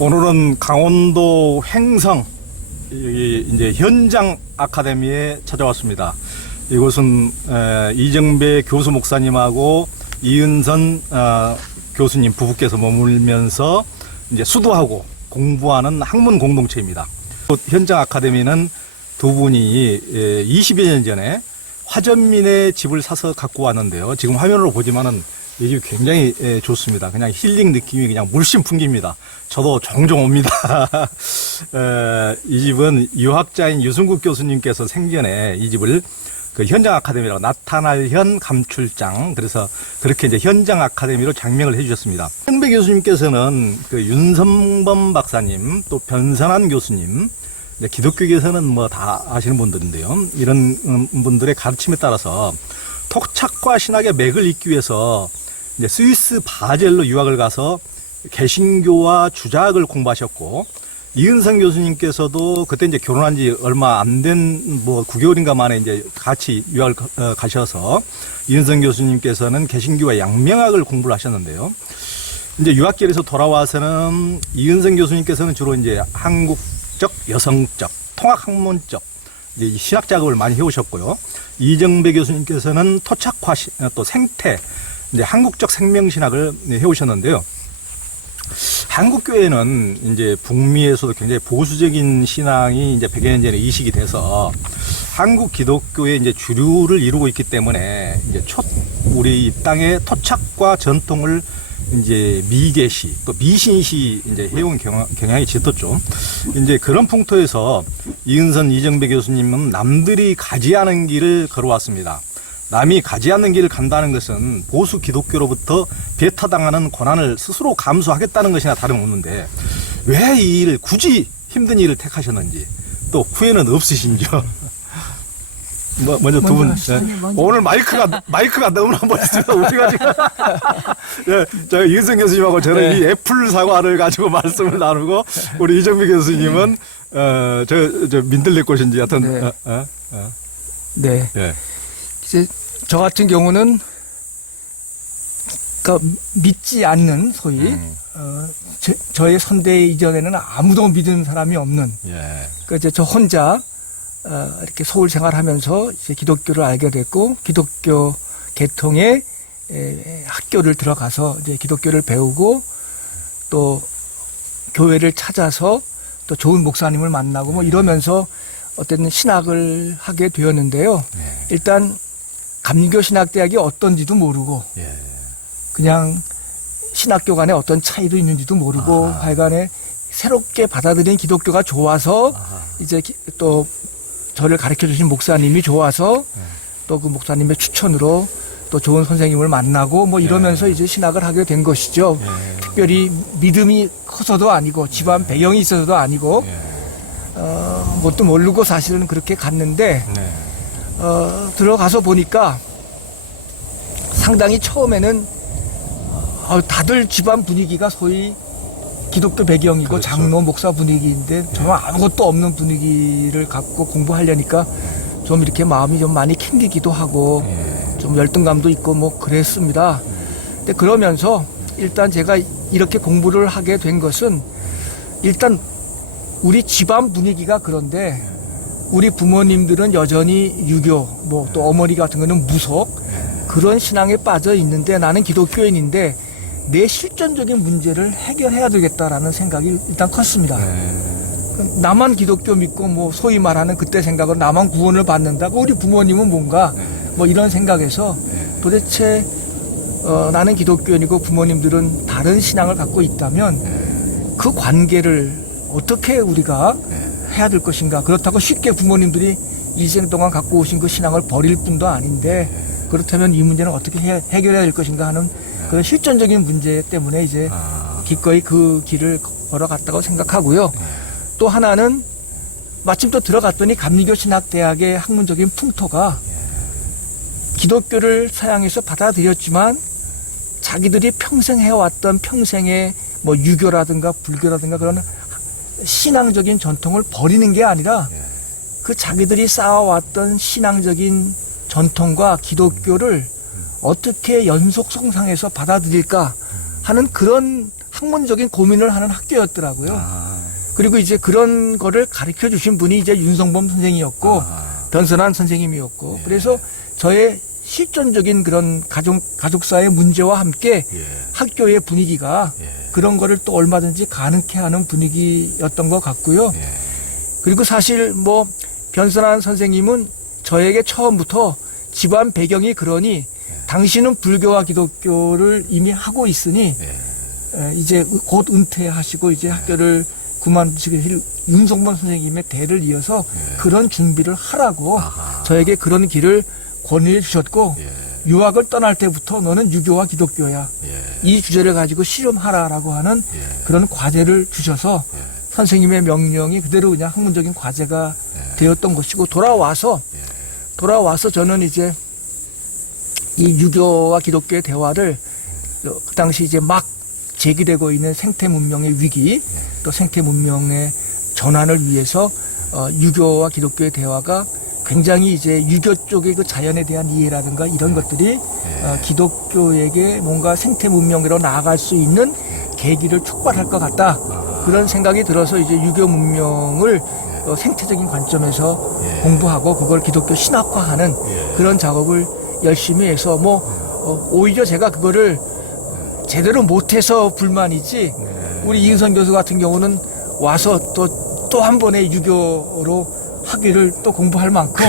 오늘은 강원도 횡성 여기 이제 현장 아카데미에 찾아왔습니다. 이곳은 이정배 교수 목사님하고 이은선 교수님 부부께서 머물면서 이제 수도하고 공부하는 학문 공동체입니다. 현장 아카데미는 두 분이 20여 년 전에 화전민의 집을 사서 갖고 왔는데요. 지금 화면으로 보지만은 이 집 굉장히 좋습니다. 그냥 힐링 느낌이 그냥 물씬 풍깁니다. 저도 종종 옵니다. 이 집은 유학자인 유승국 교수님께서 생전에 이 집을 그 현장 아카데미라고 나타날 현 감출장, 그래서 그렇게 이제 현장 아카데미로 장명을 해주셨습니다. 현배 교수님께서는 그 윤성범 박사님, 또 변선한 교수님, 이제 기독교계에서는 뭐 다 아시는 분들인데요. 이런 분들의 가르침에 따라서 토착과 신학의 맥을 잇기 위해서 이제 스위스 바젤로 유학을 가서 개신교와 주자학을 공부하셨고, 이은선 교수님께서도 그때 이제 결혼한 지 얼마 안 된 뭐 9개월인가 만에 이제 같이 유학을 가셔서 이은선 교수님께서는 개신교와 양명학을 공부를 하셨는데요. 이제 유학길에서 돌아와서는 이은선 교수님께서는 주로 이제 한국적, 여성적, 통학학문적 이제 신학 작업을 많이 해오셨고요. 이정배 교수님께서는 토착화 또 생태 이제 한국적 생명신학을 해오셨는데요. 한국교회는 이제 북미에서도 굉장히 보수적인 신앙이 이제 100여 년 전에 이식이 돼서 한국 기독교의 이제 주류를 이루고 있기 때문에 이제 우리 이 땅의 토착과 전통을 이제 미개시 또 미신시 이제 해온 경향이 짙었죠. 이제 그런 풍토에서 이은선 이정배 교수님은 남들이 가지 않은 길을 걸어왔습니다. 남이 가지 않는 길을 간다는 것은 보수 기독교로부터 배타당하는 고난을 스스로 감수하겠다는 것이나 다름없는데 왜 이 일을 굳이 힘든 일을 택하셨는지 또 후회는 없으신지요? 먼저 두 분. 오늘 마이크가 너무나 멋있습니다. 우리가 지금. 네, 저 이은선 교수님하고 저는 이 애플 사과를 가지고 말씀을 나누고 우리 이정배 교수님은 저 민들레꽃인지 하여튼. 네. 이제 저 같은 경우는 그러니까 믿지 않는 소위 저의 선대 이전에는 아무도 믿은 사람이 없는. 그러니까 이제 저 혼자 이렇게 서울 생활하면서 이제 기독교를 알게 됐고 기독교 계통의 학교를 들어가서 이제 기독교를 배우고 또 교회를 찾아서 또 좋은 목사님을 만나고 뭐 이러면서 어떤 신학을 하게 되었는데요. 일단 감리교신학대학이 어떤지도 모르고 그냥 신학교 간에 어떤 차이도 있는지도 모르고 하여간에 새롭게 받아들인 기독교가 좋아서 이제 또 저를 가르쳐 주신 목사님이 좋아서 또 그 목사님의 추천으로 또 좋은 선생님을 만나고 뭐 이러면서 이제 신학을 하게 된 것이죠. 특별히 믿음이 커서도 아니고 집안 배경이 있어서도 아니고 뭣도 모르고 사실은 그렇게 갔는데 들어가서 보니까 상당히 처음에는 다들 집안 분위기가 소위 기독교 배경이고 그렇죠. 장로 목사 분위기인데 정말 아무것도 없는 분위기를 갖고 공부하려니까 좀 이렇게 마음이 좀 많이 캥기기도 하고 좀 열등감도 있고 뭐 그랬습니다. 근데 그러면서 일단 제가 이렇게 공부를 하게 된 것은 일단 우리 집안 분위기가 그런데 우리 부모님들은 여전히 유교 뭐 또 어머니 같은 거는 무속 그런 신앙에 빠져 있는데 나는 기독교인인데 내 실존적인 문제를 해결해야 되겠다라는 생각이 일단 컸습니다. 나만 기독교 믿고 뭐 소위 말하는 그때 생각으로 나만 구원을 받는다고 우리 부모님은 뭔가 뭐 이런 생각에서 도대체 나는 기독교인이고 부모님들은 다른 신앙을 갖고 있다면 그 관계를 어떻게 우리가 해야 될 것인가. 그렇다고 쉽게 부모님들이 일생 동안 갖고 오신 그 신앙을 버릴 뿐도 아닌데 그렇다면 이 문제는 어떻게 해결해야 될 것인가 하는 그런 실존적인 문제 때문에 이제 기꺼이 그 길을 걸어갔다고 생각하고요. 또 하나는 마침 또 들어갔더니 감리교신학대학의 학문적인 풍토가 기독교를 서양에서 받아들였지만 자기들이 평생 해왔던 평생의 뭐 유교라든가 불교라든가 그런 신앙적인 전통을 버리는 게 아니라 그 자기들이 쌓아왔던 신앙적인 전통과 기독교를 어떻게 연속 성상에서 받아들일까 하는 그런 학문적인 고민을 하는 학교였더라고요. 아, 그리고 이제 그런 거를 가르쳐 주신 분이 이제 윤성범 선생이었고 변선한 선생님이었고 예. 그래서 저의 실존적인 그런 가족사의 문제와 함께 예. 학교의 분위기가 예. 그런 거를 또 얼마든지 가능케 하는 분위기였던 것 같고요. 예. 그리고 사실 뭐 변선한 선생님은 저에게 처음부터 집안 배경이 그러니 당신은 불교와 기독교를 이미 하고 있으니 예. 이제 곧 은퇴하시고 이제 학교를 그만두실 윤성범 선생님의 대를 이어서 예. 그런 준비를 하라고 아하. 저에게 그런 길을 권유해 주셨고 예. 유학을 떠날 때부터 너는 유교와 기독교야. 예. 이 주제를 가지고 실험하라라고 하는 예. 그런 과제를 주셔서 예. 선생님의 명령이 그대로 그냥 학문적인 과제가 예. 되었던 것이고 돌아와서 저는 이제 이 유교와 기독교의 대화를 그 당시 이제 막 제기되고 있는 생태 문명의 위기 또 생태 문명의 전환을 위해서 유교와 기독교의 대화가 굉장히 이제 유교 쪽의 그 자연에 대한 이해라든가 이런 것들이 기독교에게 뭔가 생태 문명으로 나아갈 수 있는 계기를 촉발할 것 같다. 그런 생각이 들어서 이제 유교 문명을 생태적인 관점에서 공부하고 그걸 기독교 신학화하는 그런 작업을 열심히 해서 오히려 제가 그거를 제대로 못해서 불만이지 우리 이은선 교수 같은 경우는 와서 또 한 번의 유교로 학위를 또 공부할 만큼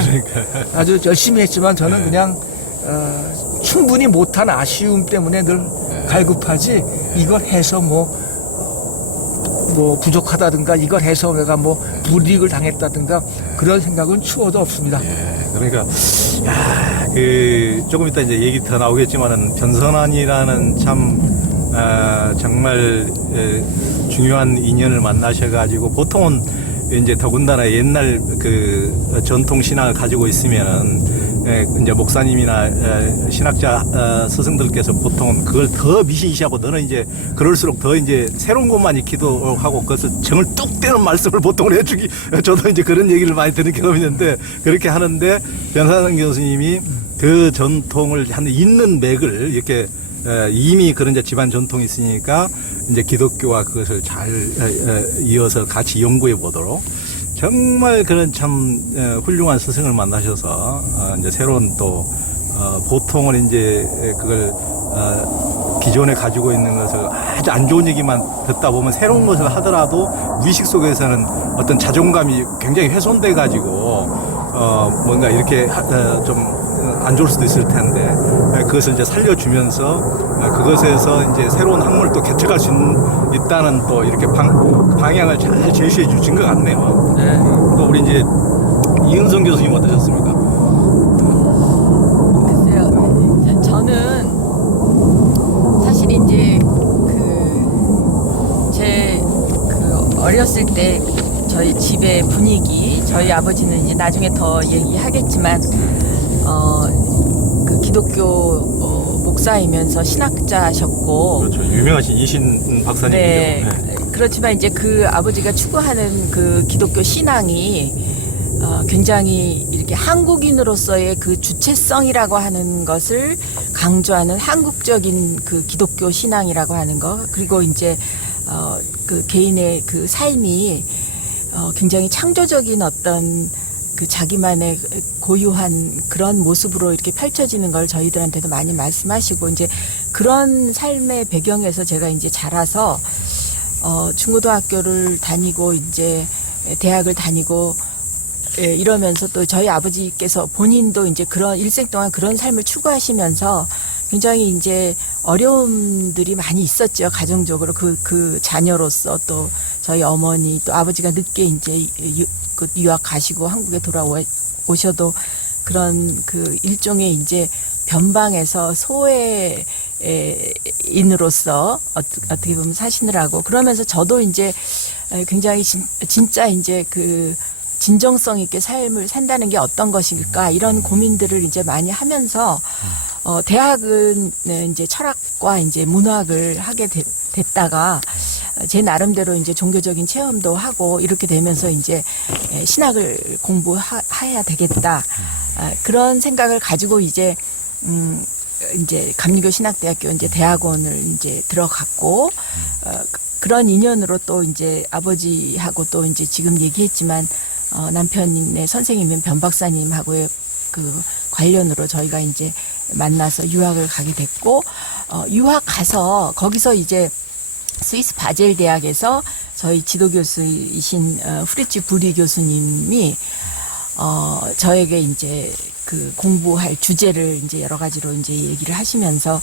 아주 열심히 했지만 저는 그냥 충분히 못한 아쉬움 때문에 늘 갈급하지 이걸 해서 뭐 부족하다든가 이걸 해서 내가 뭐 불이익을 당했다든가 그런 생각은 추워도 없습니다. 예, 그러니까 조금 이따 이제 얘기 더 나오겠지만은 변선환이라는 참 정말 중요한 인연을 만나셔가지고 보통은 이제 더군다나 옛날 그 전통 신앙을 가지고 있으면은 이제 목사님이나 신학자 스승들께서 보통은 그걸 더 미시시하고 너는 이제 그럴수록 더 이제 새로운 것만 익히도록 하고 그것을 정을 뚝 떼는 말씀을 보통 해주기 저도 이제 그런 얘기를 많이 들은 경험이 있는데 그렇게 하는데 변산성 교수님이 그 전통을 한 있는 맥을 이렇게 이미 그런 이제 집안 전통이 있으니까 이제 기독교와 그것을 잘 이어서 같이 연구해 보도록 정말 그런 참 훌륭한 스승을 만나셔서 이제 새로운 또 보통은 이제 그걸 기존에 가지고 있는 것을 아주 안 좋은 얘기만 듣다 보면 새로운 것을 하더라도 무의식 속에서는 어떤 자존감이 굉장히 훼손돼 가지고 뭔가 이렇게 좀 안 좋을 수도 있을 텐데 그것을 이제 살려주면서 그것에서 이제 새로운 학문을 또 개척할 수 있다는 또 이렇게 방향을 잘 제시해 주신 것 같네요. 네. 또 우리 이제 이은성 교수님 어떠셨습니까? 글쎄요, 저는 사실 이제 제 어렸을 때 저희 집의 분위기, 저희 아버지는 이제 나중에 더 얘기하겠지만 그 기독교 목사이면서 신학자셨고 그렇죠. 유명하신 이신 박사님이죠. 네. 그렇지만 이제 그 아버지가 추구하는 그 기독교 신앙이 굉장히 이렇게 한국인으로서의 그 주체성이라고 하는 것을 강조하는 한국적인 그 기독교 신앙이라고 하는 거 그리고 이제 그 개인의 그 삶이 굉장히 창조적인 어떤 그 자기만의 고유한 그런 모습으로 이렇게 펼쳐지는 걸 저희들한테도 많이 말씀하시고 이제 그런 삶의 배경에서 제가 이제 자라서 중고등학교를 다니고 이제 대학을 다니고 이러면서 또 저희 아버지께서 본인도 이제 그런 일생 동안 그런 삶을 추구하시면서 굉장히 이제 어려움들이 많이 있었죠. 가정적으로 그 자녀로서 또 저희 어머니 또 아버지가 늦게 이제 유학 가시고 한국에 돌아오셔도 그런 그 일종의 이제 변방에서 소외인으로서 어떻게 보면 사시느라고 그러면서 저도 이제 굉장히 진짜 이제 그 진정성 있게 삶을 산다는 게 어떤 것일까 이런 고민들을 이제 많이 하면서 대학은 이제 철학과 이제 문학을 하게 됐다가 제 나름대로 이제 종교적인 체험도 하고 이렇게 되면서 이제 신학을 공부해야 되겠다 그런 생각을 가지고 이제 이제 감리교 신학대학교 이제 대학원을 이제 들어갔고 그런 인연으로 또 이제 아버지하고 또 이제 지금 얘기했지만 남편의 선생님인 변 박사님하고의 그 관련으로 저희가 이제 만나서 유학을 가게 됐고 유학 가서 거기서 이제 스위스 바젤 대학에서 저희 지도 교수이신 후리츠 부리 교수님이 저에게 이제 그 공부할 주제를 이제 여러 가지로 이제 얘기를 하시면서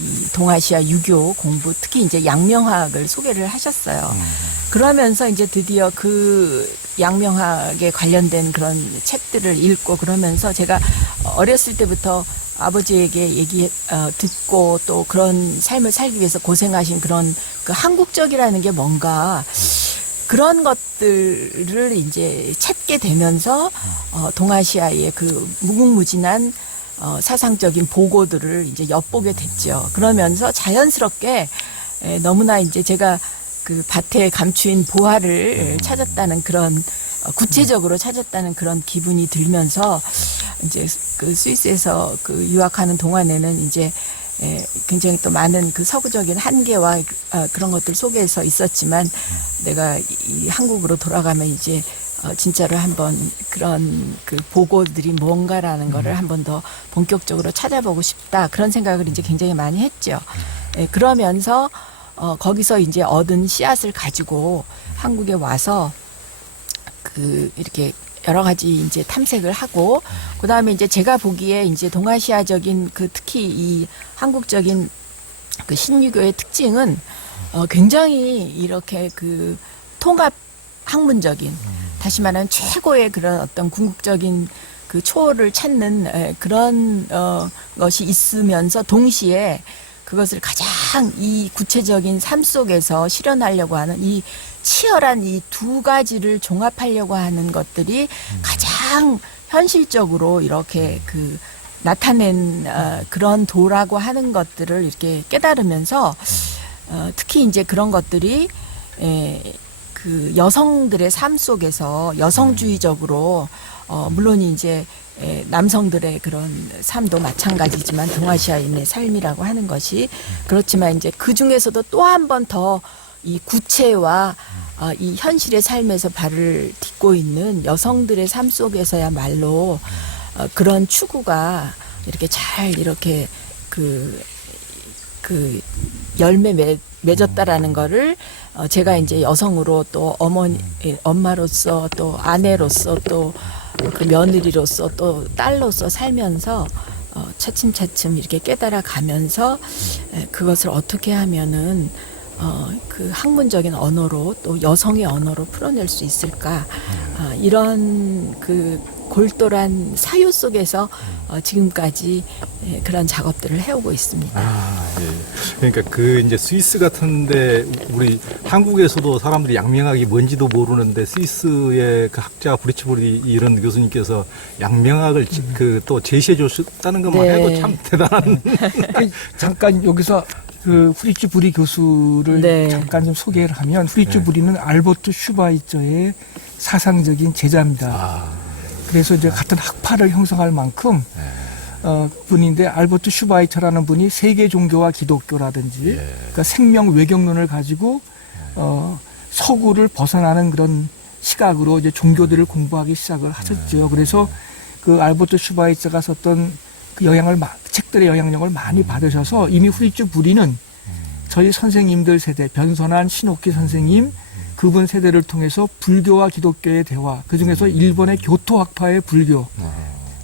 이 동아시아 유교 공부 특히 이제 양명학을 소개를 하셨어요. 그러면서 이제 드디어 그 양명학에 관련된 그런 책들을 읽고 그러면서 제가 어렸을 때부터 아버지에게 듣고 또 그런 삶을 살기 위해서 고생하신 그런 그 한국적이라는 게 뭔가 그런 것들을 이제 찾게 되면서 동아시아의 그 무궁무진한 사상적인 보고들을 이제 엿보게 됐죠. 그러면서 자연스럽게 너무나 이제 제가 그 밭에 감추인 보화를 찾았다는 그런 구체적으로 찾았다는 그런 기분이 들면서 이제 그 스위스에서 그 유학하는 동안에는 이제 굉장히 또 많은 그 서구적인 한계와 그런 것들 속에서 있었지만 내가 이 한국으로 돌아가면 이제 진짜로 한번 그런 그 보고들이 뭔가라는 거를 한번 더 본격적으로 찾아보고 싶다 그런 생각을 이제 굉장히 많이 했죠. 그러면서 거기서 이제 얻은 씨앗을 가지고 한국에 와서 그 이렇게 여러 가지 이제 탐색을 하고 그다음에 이제 제가 보기에 이제 동아시아적인 그 특히 이 한국적인 그 신유교의 특징은 굉장히 이렇게 그 통합 학문적인 다시 말하면 최고의 그런 어떤 궁극적인 그 초월을 찾는 그런 것이 있으면서 동시에 그것을 가장 이 구체적인 삶 속에서 실현하려고 하는 이 치열한 이 두 가지를 종합하려고 하는 것들이 가장 현실적으로 이렇게 그 나타낸 그런 도라고 하는 것들을 이렇게 깨달으면서 특히 이제 그런 것들이 그 여성들의 삶 속에서 여성주의적으로 물론 이제 남성들의 그런 삶도 마찬가지지만 동아시아인의 삶이라고 하는 것이 그렇지만 이제 그 중에서도 또 한 번 더 이 구체와 이 현실의 삶에서 발을 딛고 있는 여성들의 삶 속에서야말로 그런 추구가 이렇게 잘 이렇게 그 열매 맺었다라는 거를 제가 이제 여성으로 또 엄마로서 또 아내로서 또 그 며느리로서 또 딸로서 살면서 차츰차츰 이렇게 깨달아 가면서 그것을 어떻게 하면은 그 학문적인 언어로 또 여성의 언어로 풀어낼 수 있을까 이런 그 골똘한 사유 속에서 지금까지 그런 작업들을 해오고 있습니다. 예. 그러니까 그 이제 스위스 같은데 우리 한국에서도 사람들이 양명학이 뭔지도 모르는데 스위스의 그 학자 브리츠부리 이런 교수님께서 양명학을 그 또 제시해 줬다는 것만 네. 해도 참 대단한. 잠깐 여기서 그 후리츠 부리 교수를 네. 잠깐 좀 소개를 하면 후리츠 부리는 알버트 슈바이처의 사상적인 제자입니다. 그래서 이제 같은 학파를 형성할 만큼 분인데 알버트 슈바이처라는 분이 세계 종교와 기독교라든지 그러니까 생명 외경론을 가지고 서구를 벗어나는 그런 시각으로 이제 종교들을 공부하기 시작을 하셨죠. 그래서 그 알버트 슈바이처가 썼던 그 책들의 영향력을 많이 받으셔서 이미 후리츠 부리는 저희 선생님들 세대 변선한 신옥희 선생님 그분 세대를 통해서 불교와 기독교의 대화, 그중에서 일본의 교토학파의 불교,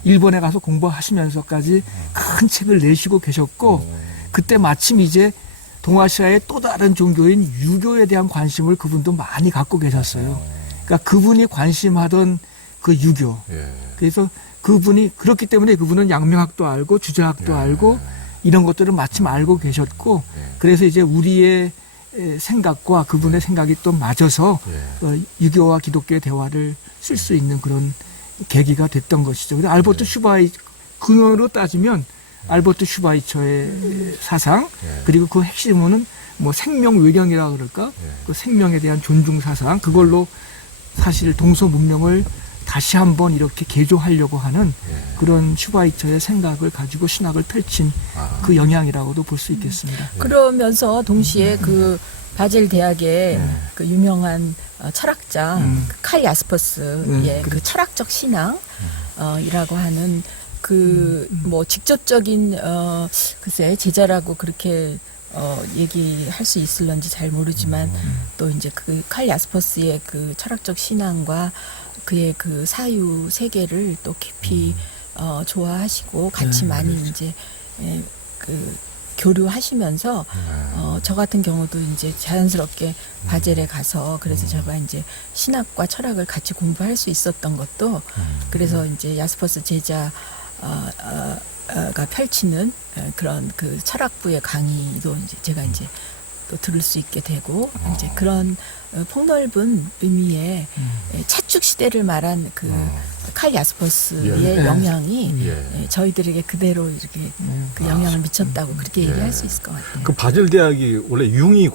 일본에 가서 공부하시면서까지 큰 책을 내시고 계셨고 그때 마침 이제 동아시아의 또 다른 종교인 유교에 대한 관심을 그분도 많이 갖고 계셨어요. 그러니까 그분이 관심하던 그 유교. 그래서 그분이 그렇기 때문에 그분은 양명학도 알고 주제학도 알고 이런 것들을 마침 알고 계셨고 그래서 이제 우리의 생각과 그분의 생각이 또 맞아서 유교와 기독교의 대화를 쓸 수 있는 그런 계기가 됐던 것이죠. 그래서 알버트 근원으로 따지면 알버트 슈바이처의 사상 그리고 그 핵심은 뭐 생명 외경이라 그럴까 그 생명에 대한 존중 사상 그걸로 사실 동서 문명을 다시 한번 이렇게 개조하려고 하는 예. 그런 슈바이처의 생각을 가지고 신학을 펼친 그 영향이라고도 볼 수 있겠습니다. 그러면서 동시에 그 바젤 대학의 그 유명한 철학자 그칼 야스퍼스의 그 철학적 신앙 이라고 하는 그 뭐 직접적인 글쎄 제자라고 그렇게 얘기할 수 있을런지 잘 모르지만 또 이제 그 칼 야스퍼스의 그 철학적 신앙과 그의 그 사유 세계를 또 깊이 좋아하시고 같이 많이 이제 그 교류하시면서 저 같은 경우도 이제 자연스럽게 바젤에 가서 그래서 제가 이제 신학과 철학을 같이 공부할 수 있었던 것도 그래서 이제 야스퍼스 제자 가 펼치는 그런 그 철학부의 강의도 이제 제가 이제 또 들을 수 있게 되고 이제 그런 폭넓은 의미의 차축 시대를 말한 그 칼 야스퍼스의 영향이 저희들에게 그대로 이렇게 그 영향을 미쳤다고 그렇게 얘기할 수 있을 것 같아요. 그 바젤 대학이 원래 융이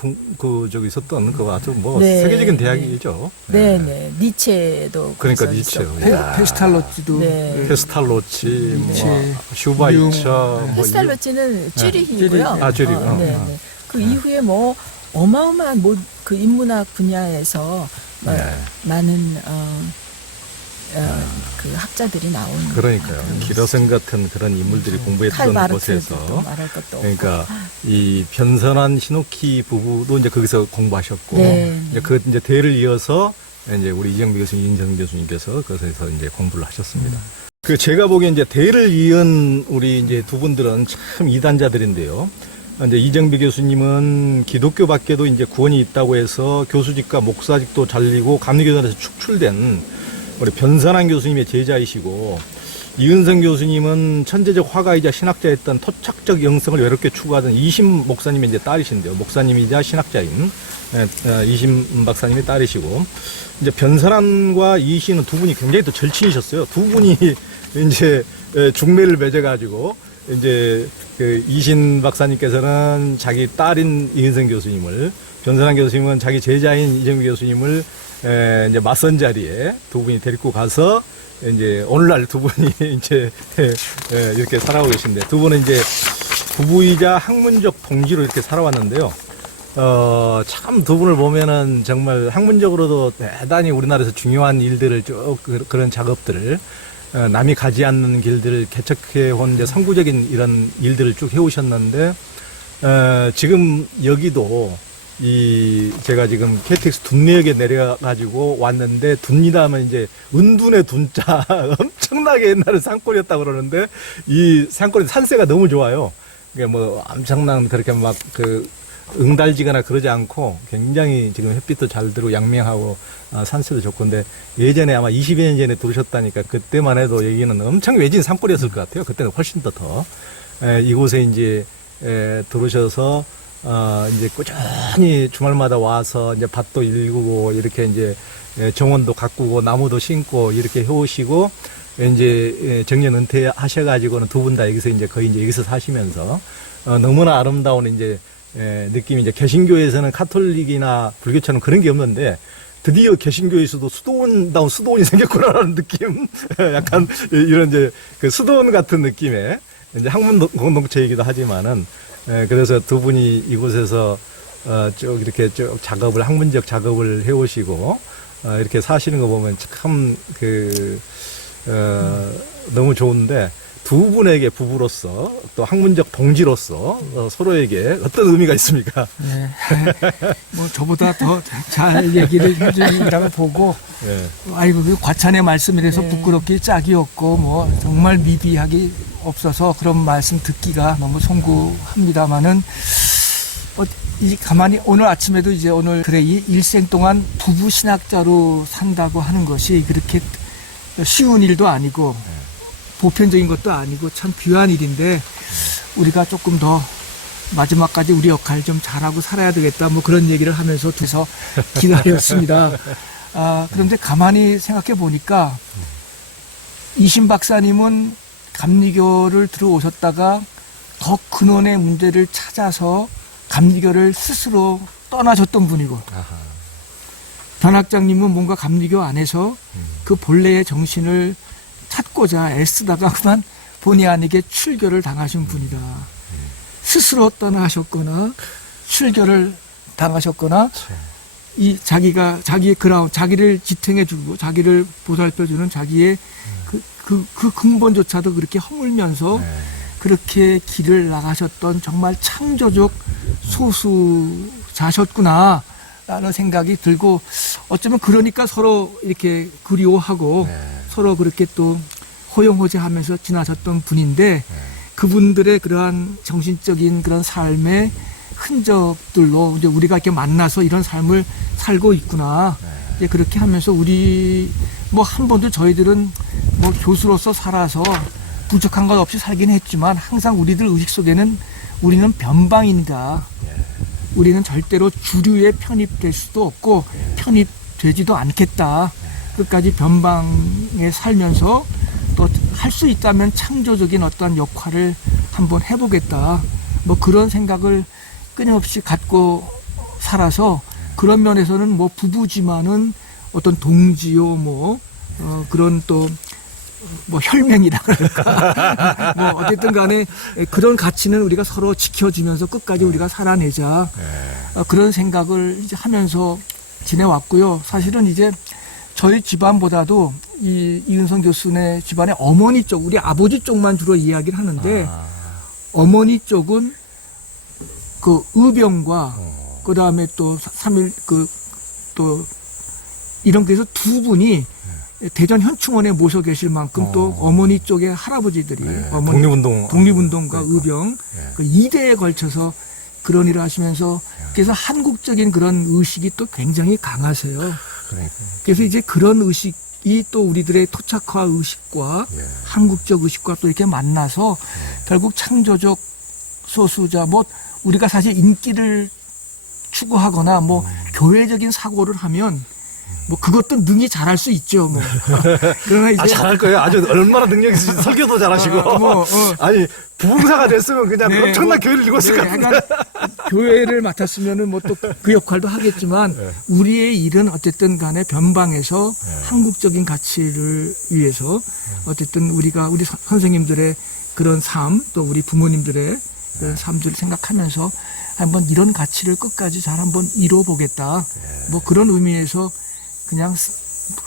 저기 있었던 그 아주 뭐 네, 세계적인 대학이죠. 네. 니체도 그러니까 거기서 니체. 있었고. 페스탈로치도 네. 페스탈로치, 니체, 뭐 슈바이처, 뭐 페스탈로치는 쭈리히고요. 아, 쭈리히. 네. 그 이후에 뭐 어마어마한 뭐 그 인문학 분야에서 많은 그 학자들이 나오는 그러니까요. 기러sen 같은 그런 인물들이 공부했던 곳에서 말할 것도 없고. 그러니까 이 변선한 히노키 부부도 이제 거기서 공부하셨고 이제 그 이제 대를 이어서 이제 우리 이정비 교수님, 이인정 교수님께서 거기서 이제 공부를 하셨습니다. 그 제가 보기엔 이제 대를 이은 우리 이제 두 분들은 참 이단자들인데요. 이제 이정비 교수님은 기독교 밖에도 이제 구원이 있다고 해서 교수직과 목사직도 잘리고 감리교단에서 축출된 우리 변선한 교수님의 제자이시고, 이은성 교수님은 천재적 화가이자 신학자였던 토착적 영성을 외롭게 추구하던 이심 목사님의 이제 딸이신데요. 목사님이자 신학자인 이심 박사님의 딸이시고, 이제 변선한과 이시는 두 분이 굉장히 또 절친이셨어요. 두 분이 이제 중매를 맺어가지고 이제 그 이신 박사님께서는 자기 딸인 이은성 교수님을, 변선한 교수님은 자기 제자인 이정비 교수님을 이제 맞선 자리에 두 분이 데리고 가서 이제 오늘날 두 분이 이제 이렇게 살아오고 계신데, 두 분은 이제 부부이자 학문적 동지로 이렇게 살아왔는데요. 참 두 분을 보면은 정말 학문적으로도 대단히 우리나라에서 중요한 일들을 쭉 그런 작업들을 남이 가지 않는 길들을 개척해 온 이제 선구적인 이런 일들을 쭉 해오셨는데, 지금 여기도 제가 지금 KTX 둔내역에 내려가지고 왔는데, 둔이라면 이제 은둔의 둔자 엄청나게 옛날에 산골이었다고 그러는데, 이 산골이 산세가 너무 좋아요. 그러니까 뭐 엄청난 그렇게 막 응달지거나 그러지 않고 굉장히 지금 햇빛도 잘 들고 양명하고 산세도 좋고, 근데 예전에 아마 20여 년 전에 들으셨다니까 그때만 해도 여기는 엄청 외진 산골이었을 것 같아요. 그때는 훨씬 더. 이곳에 이제 들으셔서 이제 꾸준히 주말마다 와서 이제 밭도 일구고 이렇게 이제 정원도 가꾸고 나무도 심고 이렇게 해오시고, 이제 정년 은퇴하셔가지고는 두 분 다 여기서 이제 거의 이제 여기서 사시면서 너무나 아름다운 이제 느낌이, 이제 개신교에서는 카톨릭이나 불교처럼 그런 게 없는데 드디어 개신교에서도 수도원다운 수도원이 생겼구나라는 느낌, 약간 이런 이제 그 수도원 같은 느낌의 이제 학문 공동체이기도 하지만은, 그래서 두 분이 이곳에서 쭉 이렇게 쭉 작업을, 학문적 작업을 해오시고 이렇게 사시는 거 보면 참 너무 좋은데, 두 분에게 부부로서 또 학문적 동지로서 서로에게 어떤 의미가 있습니까? 네. 뭐 저보다 더 잘 얘기를 해주리라고 보고, 네. 아이고 그 과찬의 말씀이라서 부끄럽기 짝이 없고 뭐 정말 미비하기 없어서 그런 말씀 듣기가 너무 송구합니다마는, 가만히 오늘 아침에도 이제 오늘 그래 이 일생 동안 부부 신학자로 산다고 하는 것이 그렇게 쉬운 일도 아니고 보편적인 것도 아니고 참 귀한 일인데, 우리가 조금 더 마지막까지 우리 역할 좀 잘하고 살아야 되겠다, 뭐 그런 얘기를 하면서 둘이서 기다렸습니다. 그런데 가만히 생각해 보니까 이신 박사님은 감리교를 들어오셨다가 더 근원의 문제를 찾아서 감리교를 스스로 떠나셨던 분이고, 변학장님은 뭔가 감리교 안에서 그 본래의 정신을 찾고자 애쓰다가 그만 본의 아니게 출교를 당하신 분이다. 스스로 떠나셨거나 출교를 당하셨거나 이 자기가 자기의 그라운 자기를 지탱해주고 자기를 보살펴주는 자기의 그 근본조차도 그렇게 허물면서 그렇게 길을 나가셨던 정말 창조적 소수자셨구나 라는 생각이 들고 어쩌면 그러니까 서로 이렇게 그리워하고 서로 그렇게 또 호용호재하면서 지나셨던 분인데 그분들의 그러한 정신적인 그런 삶의 흔적들로 이제 우리가 이렇게 만나서 이런 삶을 살고 있구나. 이제 그렇게 하면서 우리 뭐 한 번도 저희들은 뭐 교수로서 살아서 부족한 것 없이 살긴 했지만 항상 우리들 의식 속에는 우리는 변방인이다. 우리는 절대로 주류에 편입될 수도 없고 편입되지도 않겠다. 끝까지 변방에 살면서 또 할 수 있다면 창조적인 어떤 역할을 한번 해보겠다. 뭐 그런 생각을 끊임없이 갖고 살아서 그런 면에서는 뭐 부부지만은 어떤 동지요 그런 또 뭐 혈맹이라 그럴까 뭐 어쨌든 간에 그런 가치는 우리가 서로 지켜주면서 끝까지 우리가 살아내자 그런 생각을 이제 하면서 지내왔고요. 사실은 이제 저희 집안보다도 이 이은성 교수네 집안의 어머니 쪽 우리 아버지 쪽만 주로 이야기를 하는데 어머니 쪽은 그 의병과 그 다음에 또 3.1 또 이런 데서 두 분이 대전 현충원에 모셔 계실 만큼 또 어머니 쪽의 할아버지들이 어머니 독립운동과 의병 그 2대에 걸쳐서 그런 일을 하시면서 그래서 한국적인 그런 의식이 또 굉장히 강하세요. 그래서 이제 그런 의식이 또 우리들의 토착화 의식과 한국적 의식과 또 이렇게 만나서 결국 창조적 소수자 뭐 우리가 사실 인기를 추구하거나 뭐 교회적인 사고를 하면 뭐 그것도 능히 잘할 수 있죠. 뭐 그러나 이제 잘할 거예요. 아주 얼마나 능력이 있으신지 설교도 잘하시고 아니 부흥사가 됐으면 그냥 엄청난 교회를 이뤘을 것 같은데 교회를 맡았으면은 뭐 또 그 역할도 하겠지만 우리의 일은 어쨌든 간에 변방에서 한국적인 가치를 위해서 어쨌든 우리가 우리 선생님들의 그런 삶 또 우리 부모님들의 그 삶들을 생각하면서 한번 이런 가치를 끝까지 잘 한번 이뤄보겠다. 뭐 그런 의미에서 그냥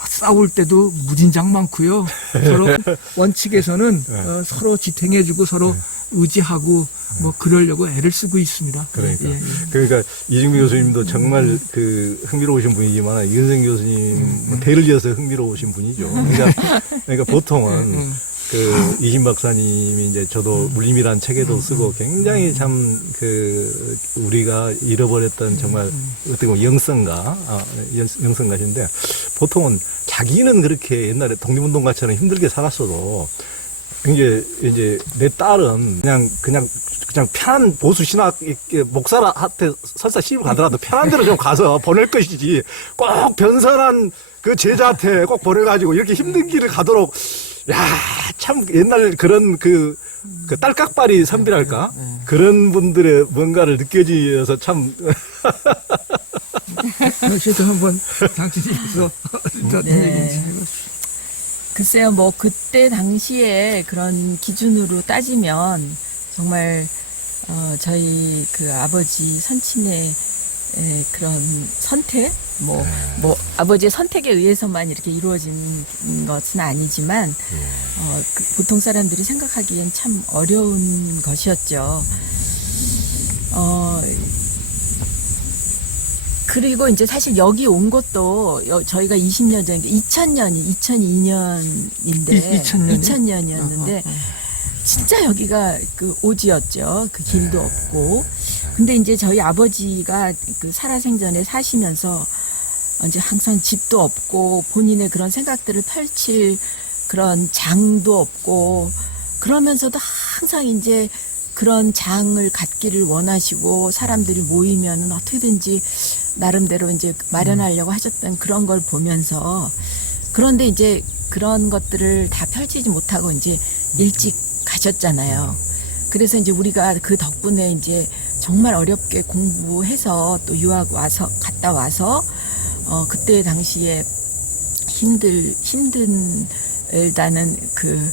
싸울 때도 무진장 많고요. 서로 원칙에서는 서로 지탱해주고 서로 의지하고 뭐 그러려고 애를 쓰고 있습니다. 그러니까 이중미 교수님도 정말 그 흥미로우신 분이지만 이은성 교수님 대를 이어서 흥미로우신 분이죠. 그러니까 보통은 그 이신 박사님이 이제 저도 물림이란 책에도 쓰고 굉장히 참 그 우리가 잃어버렸던 정말 어떻게 보면 영성가신데 보통은 자기는 그렇게 옛날에 독립운동가처럼 힘들게 살았어도 이제 내 딸은 그냥 편한 보수 신학 목사한테 설사 시집 가더라도 편한 대로 좀 가서 보낼 것이지 꼭 변선한 그 제자한테 꼭 보내가지고 이렇게 힘든 길을 가도록 참 옛날 그런 그 딸깍발이 선비랄까 그런 분들의 뭔가를 느껴지어서 참 시도 한번 당신께서 글쎄요, 뭐 그때 당시에 그런 기준으로 따지면 정말 저희 그 아버지 선친의 그런 선택, 뭐 아버지의 선택에 의해서만 이렇게 이루어진 것은 아니지만 보통 사람들이 생각하기엔 참 어려운 것이었죠. 그리고 이제 사실 여기 온 것도 저희가 20년 전, 2002년인데 2000년이었는데 진짜 여기가 그 오지였죠. 그 길도 없고. 근데 이제 저희 아버지가 그 살아생전에 사시면서 이제 항상 집도 없고 본인의 그런 생각들을 펼칠 그런 장도 없고 그러면서도 항상 이제 그런 장을 갖기를 원하시고 사람들이 모이면은 어떻게든지 나름대로 이제 마련하려고 하셨던 그런 걸 보면서 그런데 이제 그런 것들을 다 펼치지 못하고 이제 일찍 가셨잖아요. 그래서 이제 우리가 그 덕분에 이제 정말 어렵게 공부해서 또 유학 갔다 와서 그때 당시에 힘들다는 그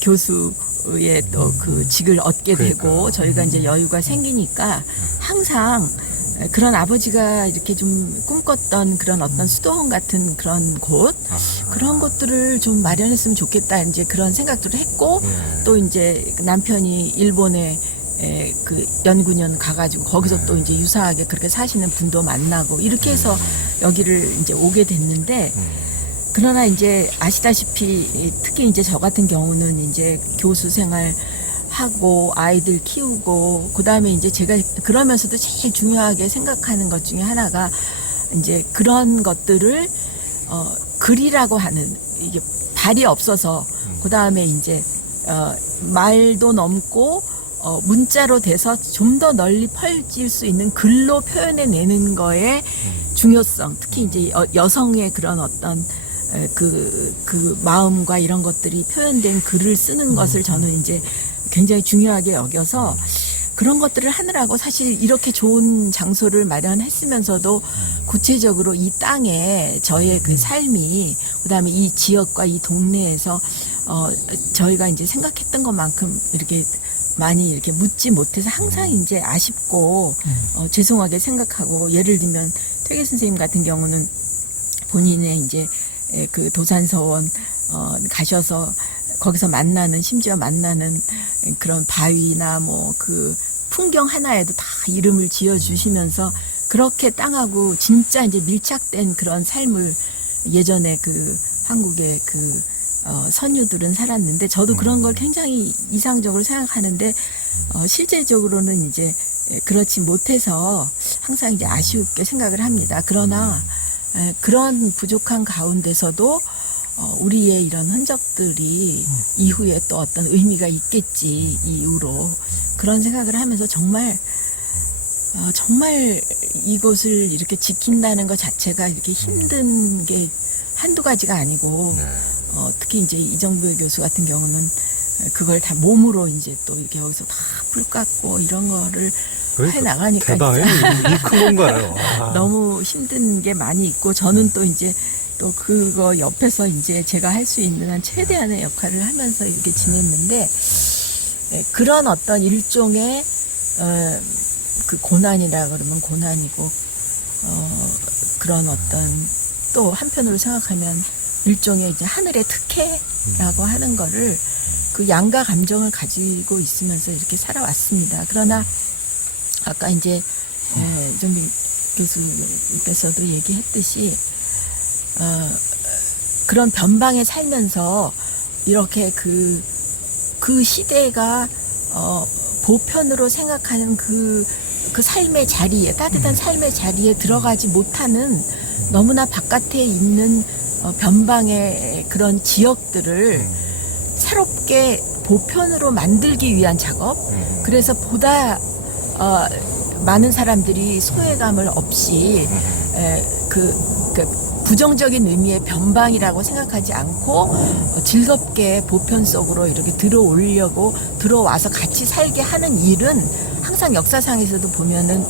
교수의 또 그 직을 얻게 되고 저희가 이제 여유가 생기니까 항상 그런 아버지가 이렇게 좀 꿈꿨던 그런 어떤 수도원 같은 그런 곳 그런 것들을 좀 마련했으면 좋겠다 이제 그런 생각들을 했고 또 이제 남편이 일본에 그 연구년 가가지고 거기서 또 이제 유사하게 그렇게 사시는 분도 만나고 이렇게 해서 여기를 이제 오게 됐는데 그러나 이제 아시다시피 특히 이제 저 같은 경우는 이제 교수 생활 하고 아이들 키우고 그다음에 이제 제가 그러면서도 제일 중요하게 생각하는 것 중에 하나가 이제 그런 것들을 글이라고 하는 이게 발이 없어서 그다음에 이제 말도 넘고 문자로 돼서 좀 더 널리 퍼질 수 있는 글로 표현해내는 거의 중요성 특히 이제 여성의 그런 어떤 그 마음과 이런 것들이 표현된 글을 쓰는 것을 저는 이제 굉장히 중요하게 여겨서 그런 것들을 하느라고 사실 이렇게 좋은 장소를 마련했으면서도 구체적으로 이 땅에 저의 그 삶이 그다음에 이 지역과 이 동네에서 저희가 이제 생각했던 것만큼 이렇게 많이 이렇게 묻지 못해서 항상 이제 아쉽고 죄송하게 생각하고 예를 들면 퇴계 선생님 같은 경우는 본인의 이제 그 도산서원 가셔서 거기서 만나는 심지어 만나는 그런 바위나 뭐 그 풍경 하나에도 다 이름을 지어 주시면서 그렇게 땅하고 진짜 이제 밀착된 그런 삶을 예전에 그 한국의 그 선유들은 살았는데 저도 그런 걸 굉장히 이상적으로 생각하는데 실제적으로는 이제 그렇지 못해서 항상 이제 아쉽게 생각을 합니다. 그러나 그런 부족한 가운데서도 우리의 이런 흔적들이 이후에 또 어떤 의미가 있겠지 이후로 그런 생각을 하면서 정말 이곳을 이렇게 지킨다는 것 자체가 이렇게 힘든 게 한두 가지가 아니고 특히 이제 이정부의 교수 같은 경우는 그걸 다 몸으로 이제 또 이렇게 여기서 다 불 깎고 이런 거를 해 나가니까 대단해. 큰 건가요? 너무 힘든 게 많이 있고 저는 또 이제 또 그거 옆에서 이제 제가 할 수 있는 한 최대한의 역할을 하면서 이렇게 지냈는데 그런 어떤 일종의 그 고난이라 그러면 고난이고 그런 어떤 또 한편으로 생각하면 일종의 이제 하늘의 특혜라고 하는 거를 그 양가 감정을 가지고 있으면서 이렇게 살아왔습니다. 그러나 아까 이제 이정빈 교수께서도 얘기했듯이 그런 변방에 살면서 이렇게 그 시대가 보편으로 생각하는 그 삶의 자리에 따뜻한 삶의 자리에 들어가지 못하는 너무나 바깥에 있는 변방의 그런 지역들을 새롭게 보편으로 만들기 위한 작업. 그래서 보다 많은 사람들이 소외감을 없이 그 부정적인 의미의 변방이라고 생각하지 않고 즐겁게 보편 속으로 이렇게 들어와서 같이 살게 하는 일은 항상 역사상에서도 보면은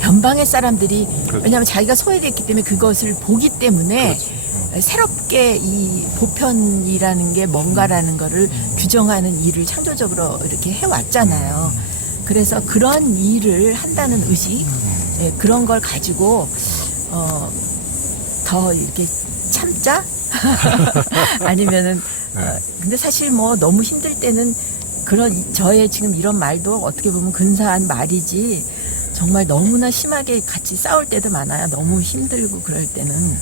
변방의 사람들이 그렇죠. 왜냐하면 자기가 소외됐기 때문에 그것을 보기 때문에 그렇죠. 새롭게 이 보편이라는 게 뭔가라는 거를 규정하는 일을 창조적으로 이렇게 해왔잖아요. 그래서 그런 일을 한다는 의식 그런 걸 가지고 더 이렇게 참자? 아니면은 근데 사실 뭐 너무 힘들 때는 그런 저의 지금 이런 말도 어떻게 보면 근사한 말이지 정말 너무나 심하게 같이 싸울 때도 많아요. 너무 힘들고 그럴 때는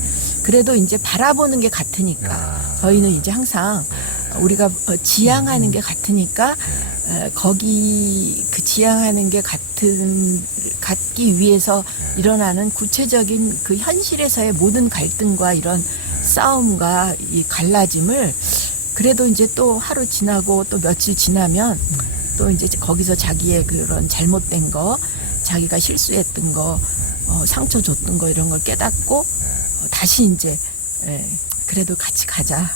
그래도 이제 바라보는 게 같으니까 저희는 이제 항상 우리가 지향하는 게 같으니까 거기 그 지향하는 게 같기 위해서 일어나는 구체적인 그 현실에서의 모든 갈등과 이런 싸움과 이 갈라짐을 그래도 이제 또 하루 지나고 또 며칠 지나면 또 이제 거기서 자기의 그런 잘못된 거, 자기가 실수했던 거, 상처 줬던 거 이런 걸 깨닫고 다시 이제 그래도 같이 가자.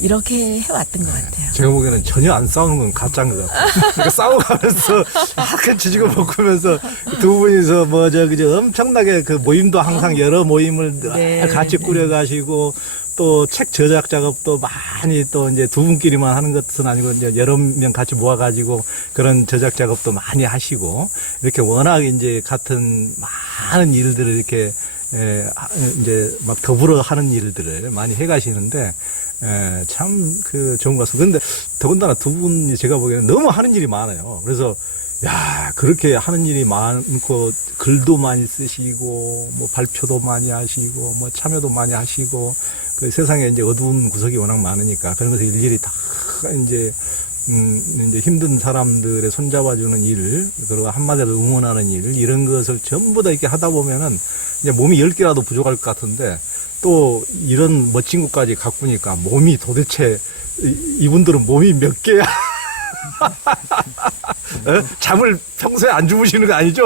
이렇게 해왔던 것 같아요. 제가 보기에는 전혀 안 싸우는 건 가짜인 것 같아요. 그러니까 싸워가면서 약간 지지고 볶으면서 두 분이서 그저 엄청나게 그 모임도 항상 여러 모임을 네, 같이 꾸려가시고 또 책 저작 작업도 많이 또 이제 두 분끼리만 하는 것은 아니고 이제 여러 명 같이 모아가지고 그런 저작 작업도 많이 하시고 이렇게 워낙 이제 같은 많은 일들을 이렇게 이제 막 더불어 하는 일들을 많이 해가시는데 참 그 좋은 것 같습니다. 근데 더군다나 두 분이 제가 보기에는 너무 하는 일이 많아요. 그래서 야 그렇게 하는 일이 많고 글도 많이 쓰시고 뭐 발표도 많이 하시고 뭐 참여도 많이 하시고 그 세상에 이제 어두운 구석이 워낙 많으니까 그런 것을 일일이 다 이제 이제 힘든 사람들의 손잡아주는 일, 그리고 한마디로 응원하는 일, 이런 것을 전부 다 이렇게 하다 보면은 이제 몸이 10개라도 부족할 것 같은데 또 이런 멋진 것까지 가꾸니까 몸이 도대체 이분들은 몸이 몇 개야? 잠을 평소에 안 주무시는 거 아니죠?